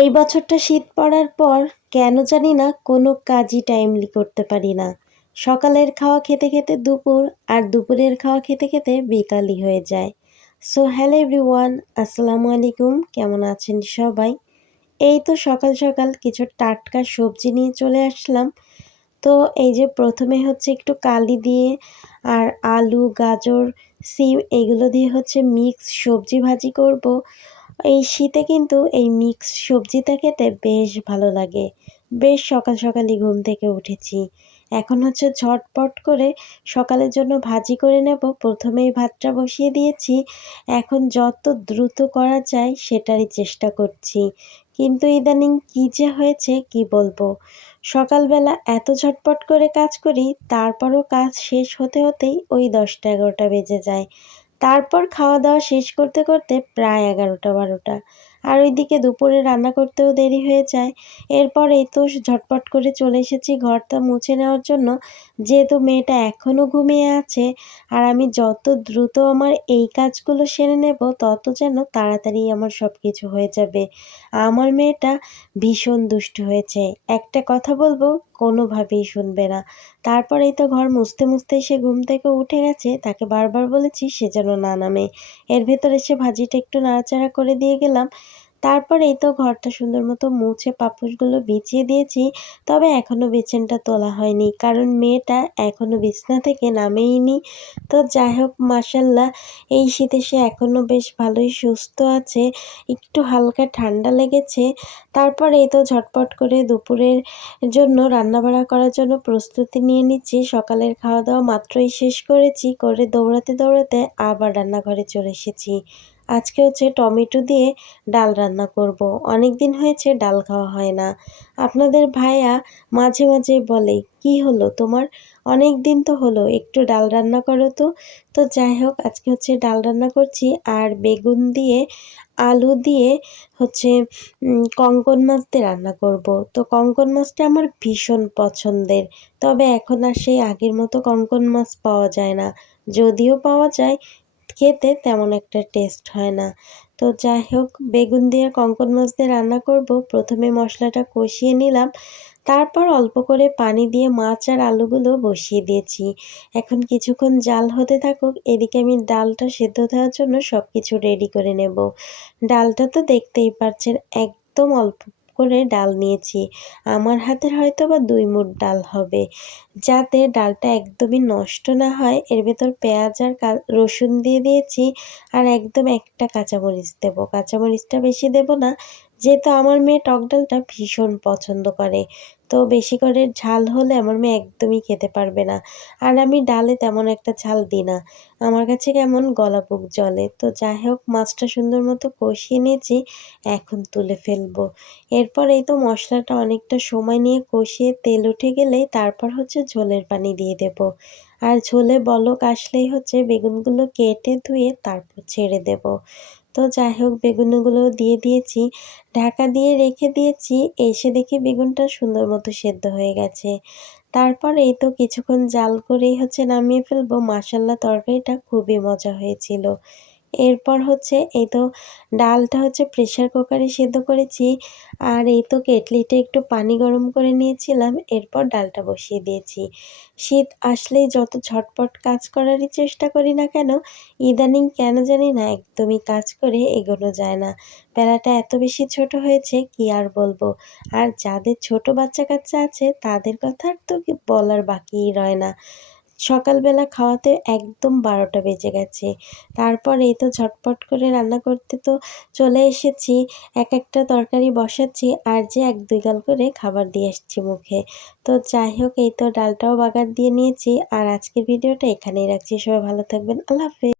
এই বছরটা শীত পড়ার পর কেন জানি না কোনো কাজই টাইমলি করতে পারি না। সকালের খাওয়া খেতে খেতে দুপুর, আর দুপুরের খাওয়া খেতে খেতে বিকালই হয়ে যায়। সো হ্যালো এভরিওয়ান, আসসালামু আলাইকুম। কেমন আছেন সবাই? এই তো সকাল সকাল কিছু টাটকা সবজি নিয়ে চলে আসলাম। তো এই যে প্রথমে হচ্ছে একটু কালি দিয়ে আর আলু, গাজর, সিম এগুলো দিয়ে হচ্ছে মিক্স সবজি ভাজি করব। এই শীতে কিন্তু এই মিক্স সবজিটা খেতে বেশ ভালো লাগে। বেশ সকাল সকালই ঘুম থেকে উঠেছি। এখন হচ্ছে ঝটপট করে সকালের জন্য ভাজি করে নেব। প্রথমেই ভাতটা বসিয়ে দিয়েছি। এখন যত দ্রুত করা যায় সেটারই চেষ্টা করছি। কিন্তু ইদানিং কী যে হয়েছে কি বলবো। সকালবেলা এত ঝটপট করে কাজ করি, তারপরও কাজ শেষ হতে হতেই ওই 10টা-11টা বেজে যায়। তারপর খাওয়া দাওয়া শেষ করতে করতে প্রায় 11টা-12টা। আর ওইদিকে দুপুরে রান্না করতেও দেরি হয়ে যায়। এরপর এই তো ঝটপট করে চলে এসেছি ঘরটা মুছে নেওয়ার জন্য। যেহেতু মেয়েটা এখনও ঘুমিয়ে আছে, আর আমি যত দ্রুত আমার এই কাজগুলো সেরে নেব তত যেন তাড়াতাড়ি আমার সব কিছু হয়ে যাবে। আমার মেয়েটা ভীষণ দুষ্টু হয়েছে। একটা কথা বলবো, কোনোভাবেই শুনবে না। তারপর এই তো ঘর মুছতে মুছতে সে ঘুম থেকে উঠে গেছে। তাকে বারবার বলেছি সে যেন না নামে। এর ভেতর এসে ভাজিটা একটু নাড়াচাড়া করে দিয়ে গেলাম। তারপর এই তো ঘরটা সুন্দর মতো মুছে পাপোশগুলো বিছিয়ে দিয়েছি। তবে এখনও বিছানাটা তোলা হয়নি, কারণ মেয়েটা এখনও বিছানা থেকে নামেইনি। তো যাই হোক, মাশাআল্লাহ, এই শীতে সে এখনও বেশ ভালোই সুস্থ আছে। একটু হালকা ঠান্ডা লেগেছে। তারপর এই তো ঝটপট করে দুপুরের জন্য রান্নাবাড়া করার জন্য প্রস্তুতি নিয়ে নিচ্ছি। সকালের খাওয়া দাওয়া মাত্রই শেষ করেছি, করে দৌড়াতে দৌড়াতে আবার রান্নাঘরে চলে এসেছি। আজকে হচ্ছে টমেটো দিয়ে ডাল রান্না করব। অনেক দিন হয়েছে ডাল খাওয়া হয় না। আপনাদের ভাইয়া মাঝে মাঝে বলে, কি হলো তোমার, অনেক দিন তো হলো, একটু ডাল রান্না করো তো। তো যাই হোক, আজকে হচ্ছে ডাল রান্না করছি, আর বেগুন দিয়ে আলু দিয়ে হচ্ছে কঙ্কন মাছ দিয়ে রান্না করব। তো কঙ্কন মাছটা আমার ভীষণ পছন্দের। তবে এখন আর সেই আগের মতো কঙ্কন মাছ পাওয়া যায় না। যদিও পাওয়া যায়, খেতে তেমন একটা টেস্ট হয় না। তো যাই হোক, বেগুন দিয়ে কঙ্কন মাছ দিয়ে রান্না করব। প্রথমে মশলাটা কষিয়ে নিলাম। তারপর অল্প করে পানি দিয়ে মাছ আর আলুগুলো বসিয়ে দিয়েছি। এখন কিছুক্ষণ জাল হতে থাকুক, এদিকে আমি ডালটা সেদ্ধ দেওয়ার জন্য সব কিছু রেডি করে নেব। ডালটা তো দেখতেই পাচ্ছেন, একদম অল্প করে ডাল নিয়েছি। আমার হাতের হয়তো বা 2 মুঠ ডাল হবে। যাতে ডালটা একদমই নষ্ট না হয়, এর ভেতর পেঁয়াজ আর রসুন দিয়ে দিয়েছি। আর একদম একটা কাঁচামরিচ দেবো। কাঁচামরিচটা বেশি দেব না, যেহেতু আমার মেয়ে টক ডালটা ভীষণ পছন্দ করে। তো বেশি করে ঝাল হলে আমার মেয়ে একদমই খেতে পারবে না। আর আমি ডালে তেমন একটা ঝাল দিই না। আমার কাছে কেমন গলা বুক জ্বলে। তো যাই হোক, মাছটা সুন্দর মতো কষিয়ে নিয়েছি। এখন তুলে ফেলবো। এরপর এই তো মশলাটা অনেকটা সময় নিয়ে কষিয়ে তেল উঠে গেলেই তারপর হচ্ছে ঝোলের পানি দিয়ে দেব। আর ঝোলে বলক আসলেই হচ্ছে বেগুনগুলো কেটে ধুয়ে তারপর ছেড়ে দেব। তো যাই হোক, বেগুনগুলো দিয়ে দিয়েছি, ঢাকা দিয়ে রেখে দিয়েছি। এসে দেখি বেগুনটা সুন্দর মতো সেদ্ধ হয়ে গেছে। তারপর এই তো কিছুক্ষণ জাল করেই হচ্ছে নামিয়ে ফেলবো। মাশাআল্লাহ, তরকারিটা খুবই মজা হয়েছিল। এরপর হচ্ছে এই তো ডালটা হচ্ছে প্রেসার কুকারে সেদ্ধ করেছি। আর এই তো কেটলিতে একটু পানি গরম করে নিয়েছিলাম। এরপর ডালটা বসিয়ে দিয়েছি। শীত আসলেই যত ঝটপট কাজ করারই চেষ্টা করি না কেন, ইদানিং কেন জানি না একদমই কাজ করে এগোনো যায় না। বেলাটা এত বেশি ছোট হয়েছে কি আর বলবো। আর যাদের ছোট বাচ্চা-কাচ্চা আছে তাদের কথা আর তো বলার বাকিই রয় না। সকালবেলা খাওয়াতে একদম 12টা বেজে গেছে। তারপর এই তো ঝটপট করে রান্না করতে তো চলে এসেছি। এক একটা তরকারি বসাচ্ছি, আর যে 1-2 গাল করে খাবার দিয়ে আসছি মুখে। তো যাই হোক, এই তো ডালটাও বাগার দিয়ে নিয়েছি। আর আজকের ভিডিওটা এখানেই রাখছি। সবাই ভালো থাকবেন। আল্লাহ হাফেজ।